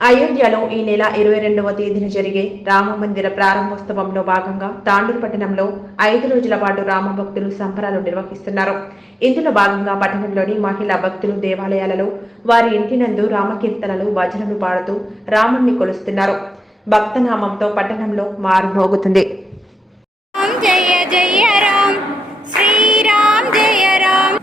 అయోధ్యలో ఈ నెల ఇరవై రెండవ తేదీన జరిగే రామమందిర ప్రారంభోత్సవంలో భాగంగా తాండూరు పట్టణంలో ఐదు రోజుల పాటు రామ భక్తులు సంబరాలు నిర్వహిస్తున్నారు. ఇందులో భాగంగా పట్టణంలోని మహిళా భక్తులు దేవాలయాలలో వారి ఇంటి నందు రామకీర్తనలు భజనలు పాడుతూ రాముణ్ణి కొలుస్తున్నారు. భక్తనామంతో పట్టణంలో మారుమోగుతుంది జయ జయ రామ్ శ్రీరామ్ జయ రామ్.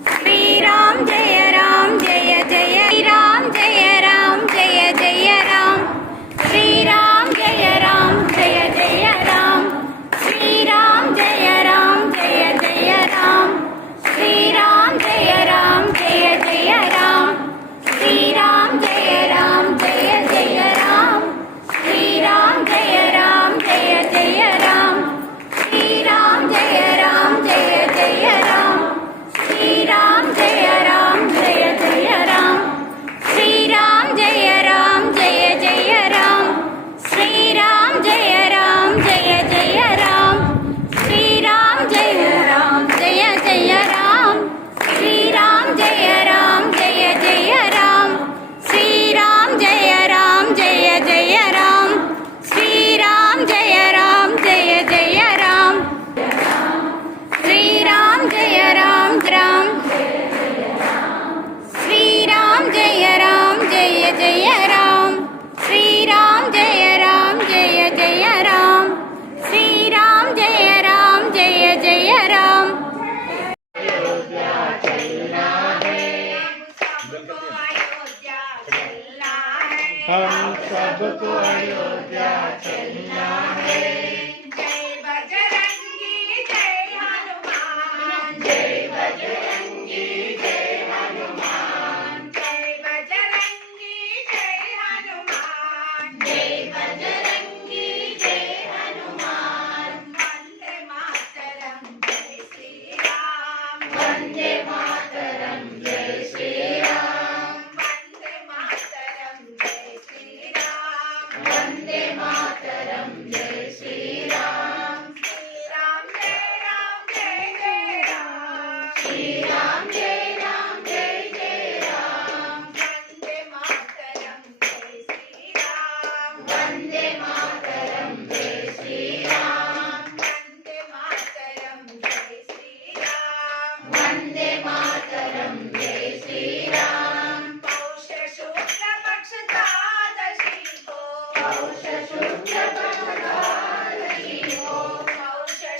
हम सबको अयोध्या चलना है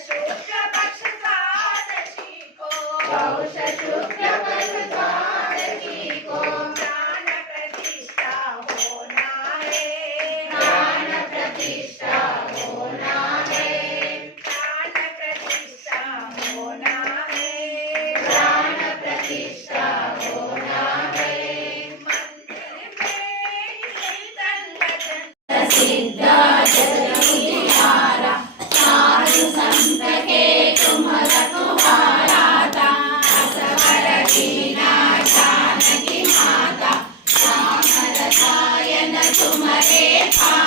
Shukra Pashasada Shiko Shukra Pashasada Happy Pride.